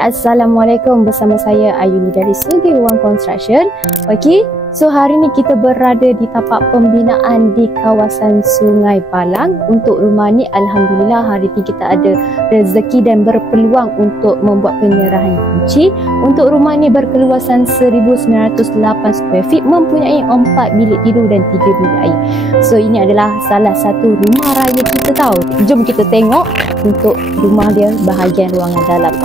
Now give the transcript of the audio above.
Assalamualaikum, bersama saya Ayuni dari Sugi Ruang Construction. Okey, so hari ni kita berada di tapak pembinaan di kawasan Sungai Balang. Untuk rumah ni alhamdulillah hari ni kita ada rezeki dan berpeluang untuk membuat penyerahan kunci. Untuk rumah ni berkeluasan 1908 square feet, mempunyai 4 bilik tidur dan 3 bilik air. So ini adalah salah satu rumah raya kita tahu. Jom kita tengok untuk rumah dia bahagian ruangan dalam.